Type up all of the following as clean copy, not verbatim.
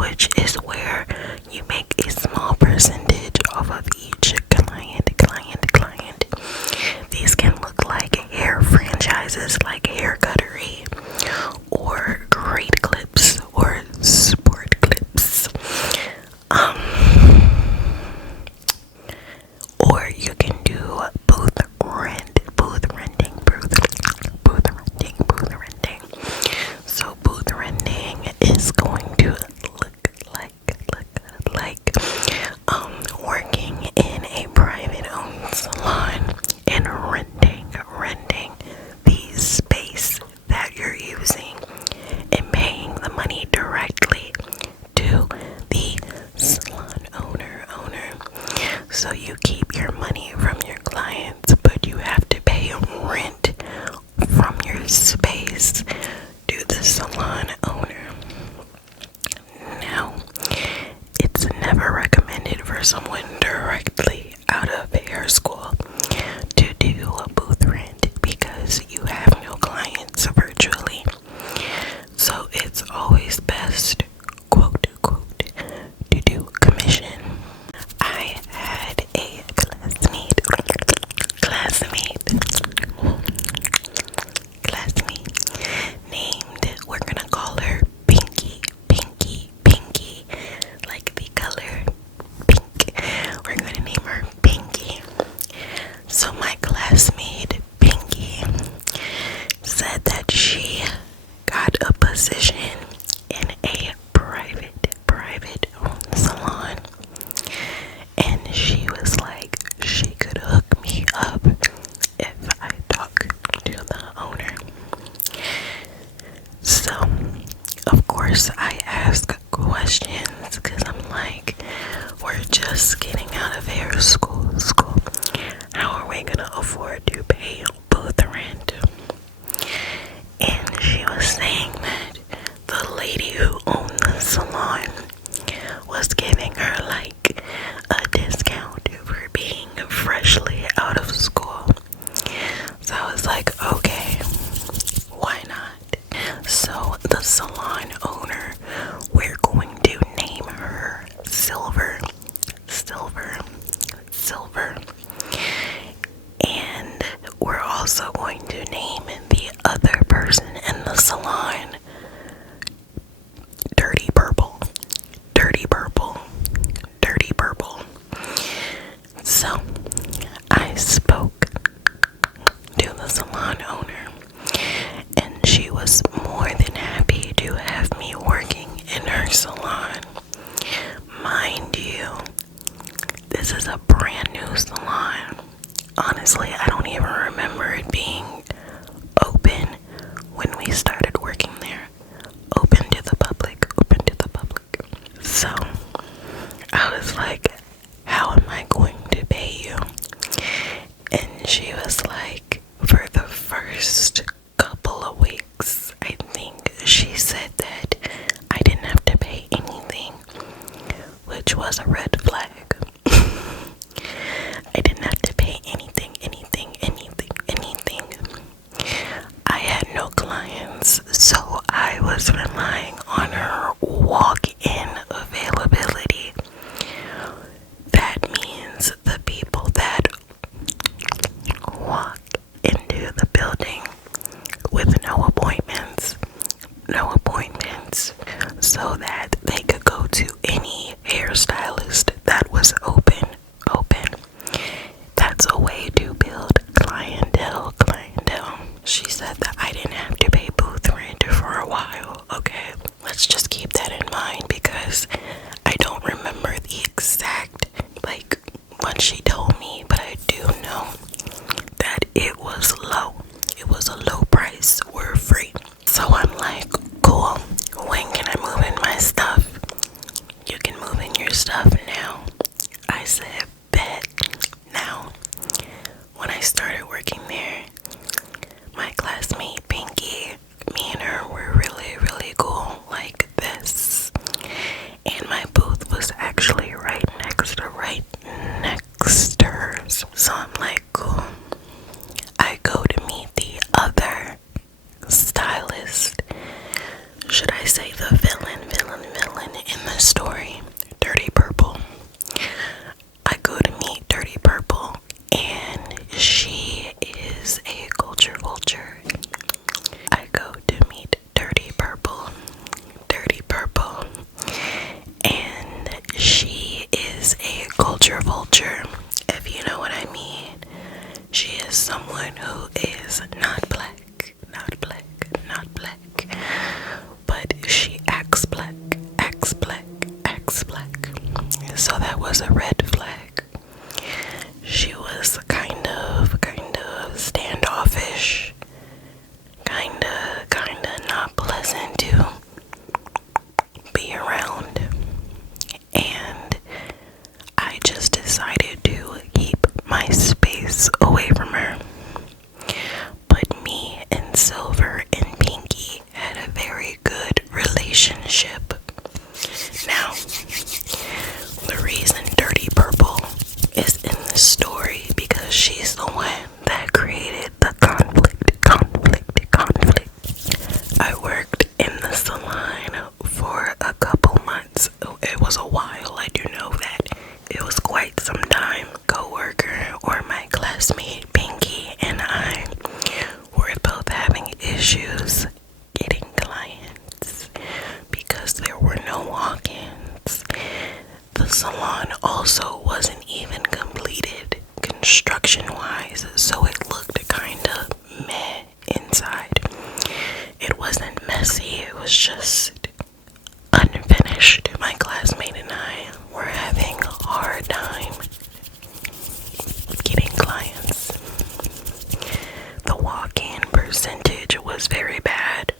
which is where you make a small percentage off of each client. These can look like hair franchises like Hair Cuttery or Great Clips or Sport Clips. Or you can do booth renting. So booth renting is going to look like working in a private owned salon and renting the space that you're using and paying the money directly to the salon owner. So you keep your money from your clients, but you have to pay rent from your space to the salon owner. Now, it's never recommended for someone directly out of hair school to do a booth rent because you have no clients virtually. So it's always best, quote unquote, to do commission. I had a classmate named, we're gonna call her Pinky, like the color pink. We're gonna name her Pinky. So my classmate Pinky said that she got a position in a private owned salon, and she was like, she could hook me up if I talk to the owner. So of course I ask questions because I'm like, we're just getting out of hair school. How are we gonna afford to pay booth rent? And she was saying that the lady who owned the salon was giving her like a discount for being freshly out of school. So I was like, okay, why not? So the salon owner, we're going to name her Silver. And we're also going to name the other person in the salon Dirty Purple. So I spoke to the salon owner, and she was more than happy to have me working in her salon. Mind you, this is a brand new salon. Honestly, I don't even remember it being open when we started working there. Open to the public. So I was like, how am I going to pay you? And she was like, for the first couple of weeks, I think she said that I didn't have to pay anything, which was a red flag. I didn't have to pay anything. I had no clients, so I was relying on her walk-in availability. That means the people that walk into the building with no appointments, so that they could go to any hairstylist that was open. That's a way to build clientele. She said that I didn't have to pay booth rent for a while. Okay, let's just keep that in mind because I don't remember the exact what she told me, but I do know that it was low. It was a low price. We're free. So I'm like, cool. When can I move in my stuff? You can move in your stuff now. I said, bet. Now, when I started working there, my classmate Pinky, me and her were really cool like this. And so that was a red flag. She was kind of standoffish, kind of not pleasant to be around, and I just decided to keep my space away from her. But me and Silver and Pinky had a very good relationship. Now, the reason Dirty Purple is in this story because she's the one that created the conflict. I worked in the salon for a couple months. It was a while, I do know that. It was quite some time. Co-worker or my classmate Pinky and I were both having issues getting clients because there were no walk-ins. The salon also wasn't even completed construction-wise, so it looked kind of meh inside. It wasn't messy, it was just unfinished. My classmate and I were having a hard time getting clients. The walk-in percentage was very bad.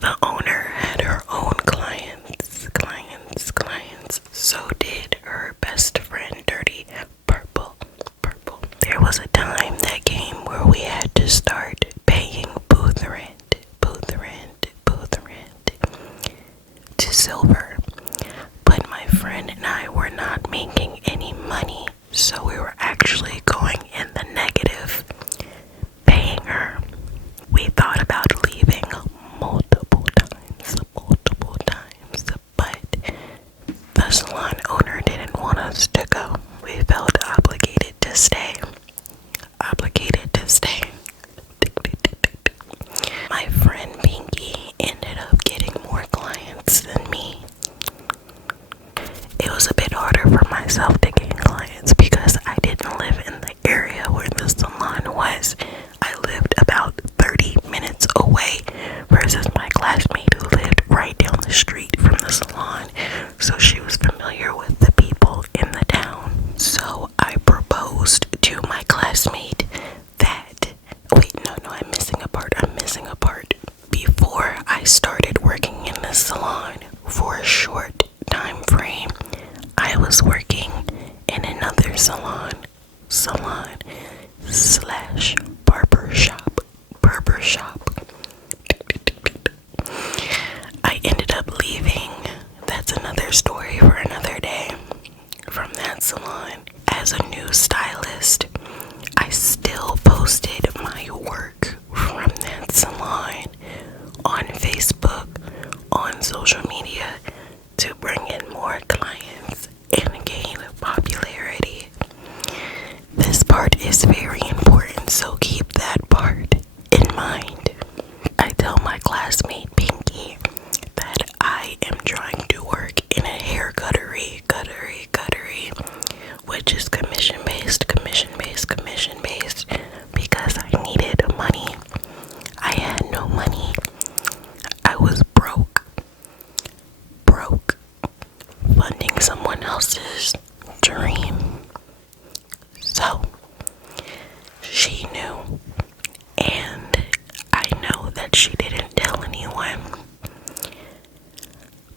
The owner had her own clients. So did her best friend, Dirty Purple. There was a time that came where we had to start paying booth rent to Silver. But my friend and I were not making any money, so we were actually going in the negative paying her. We thought about leaving multiple times, but the salon owner didn't want us to go. We felt obligated to stay. My friend Pinky ended up getting more clients than me. It was a bit harder for myself to gain clients because I didn't live in the area where the salon was. I lived about 30 minutes away versus my classmate who lived right down the street from the salon, so she was familiar with the people in the town. So I proposed to my classmate that, I'm missing a part. Before I started working in the salon for a short time frame, I was working in another salon slash barber shop. I ended up leaving. That's another story for another day. From that salon, as a new stylist, I still posted my work from that salon on Facebook, on social media, to bring in more clients and gain popularity. This part is very important, so keep that part in mind. I tell my classmate Pinky that I am trying to work in a hair cuttery, which is commission based, because I needed money. I had no money. I was broke, funding someone else's dream. So she knew, and I know that she didn't tell anyone.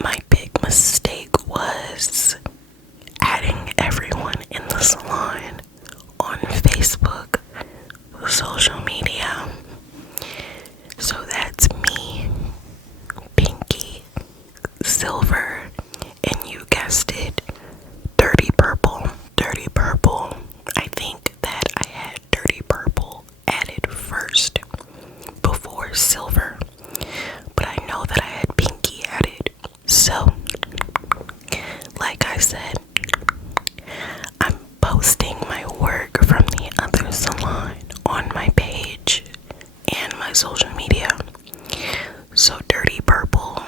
My big mistake was adding everyone in the salon on Facebook, social media. So that's me, Pinky, Silver, and you guessed it, Dirty Purple. I think that I had Dirty Purple added first before Silver, but I know that I had Pinky added. So, like I said, I'm posting my work from the other salon on my page and my social media. So Dirty Purple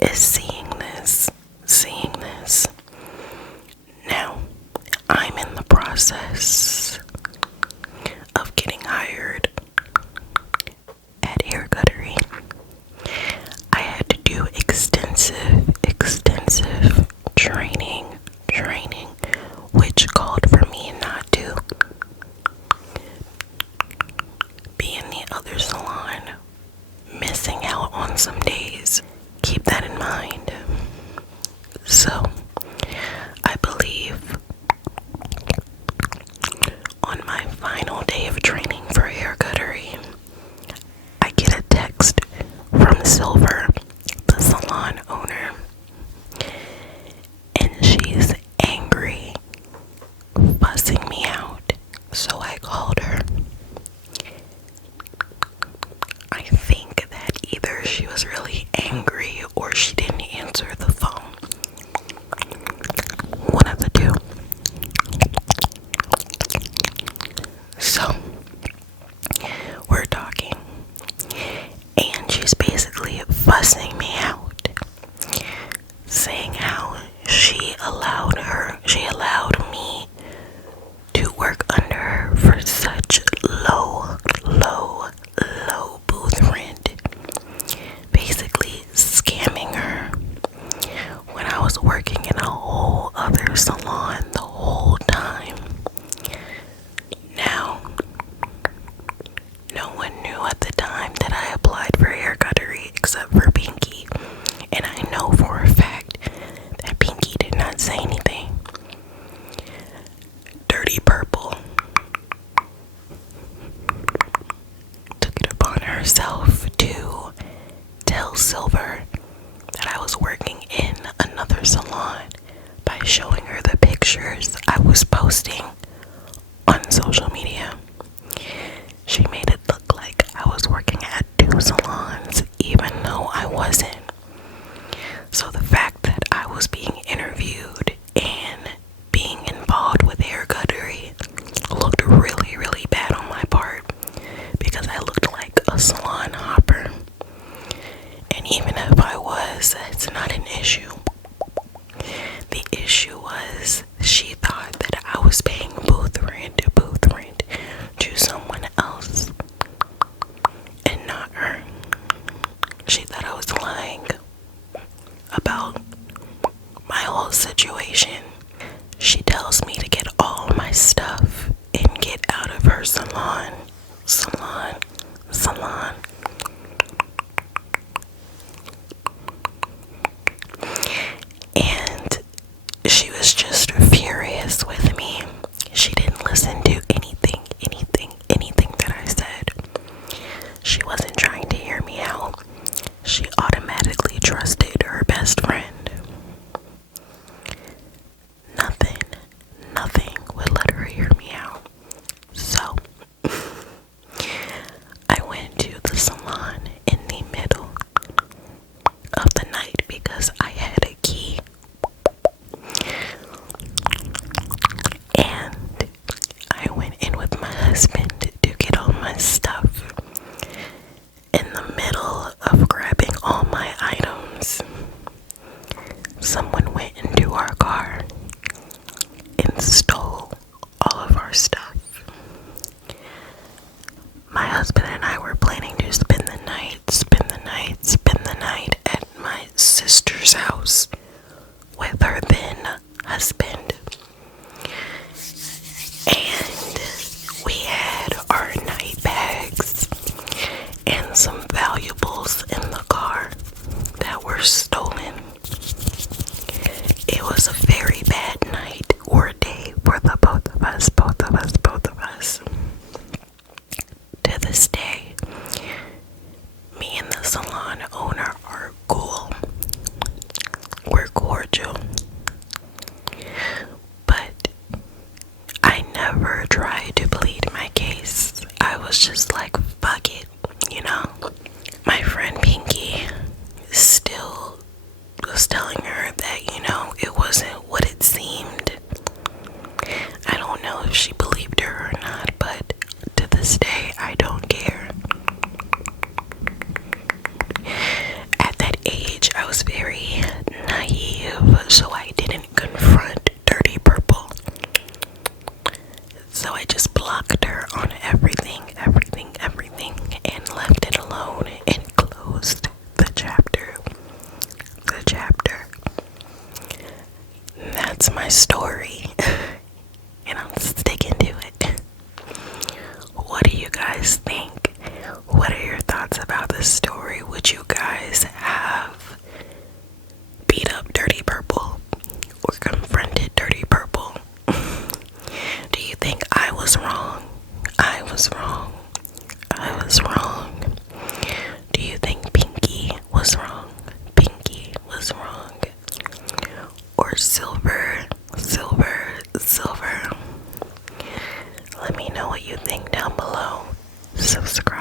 is seeing this. Now, I'm in the process of getting hired at Hair Cuttery. I had to do extensive training So I believe on my final day of training for hair cuttery, I get a text from Silver, the salon owner, and she's angry, fussing me out. So I called her. I think that either she was really angry or she didn't answer the phone. One of the two. So we're talking, and she's basically fussing me out, saying how she allowed me to work under her for such low booth rent, basically scamming her when I was working in a whole other salon the whole time. Now, no one knew at the time that I applied for hair cuttery except for Pinky, and I know for a fact that Pinky did not say anything. Dirty Purple took it upon herself to tell Silver that I was working in another salon by showing her the pictures I was posting on social media. She made it look like I was working at 2 salons, even though I wasn't. So the fact that I was being interviewed and being involved with hair cuttery looked really bad on my part, because I looked like a salon hopper. And even if I was, it's not an issue. The issue was she thought that I was paying booth rent to someone else and not her. She thought I was lying about my whole situation. She tells me to get all my stuff and get out of her salon. And she was just furious with me. She didn't listen to anything that I said. She wasn't trying to hear me out. She automatically trusted her best friend. Nothing would let her hear me out. So I went to the salon in the middle of the night because I had a key. And I went in with my husband to get all my stuff. In the middle of grabbing all my items, someone went into our car and stole all of our stuff. My husband and I were planning to spend the night at my sister's house with her then husband. And we had our night bags and some valuables in the car that were stolen. It was a very bad night or day for the both of us. To this day, me and the salon owner are cool. We're cordial. But I never tried to plead my case. I was just like, fuck it, you know? My friend Pinky still was telling her that, you know, it wasn't what it seemed. I don't know if she believed her or not, but to this day, I don't care. At that age, I was very naive, so I didn't confront Dirty Purple. So I just blocked her on everything, and left it alone and closed the chapter. That's my story, and I'm sticking to it. What do you guys think? What are your thoughts about this story? Would you guys have beat up Dirty Purple? or silver. Let me know what you think down below. Subscribe.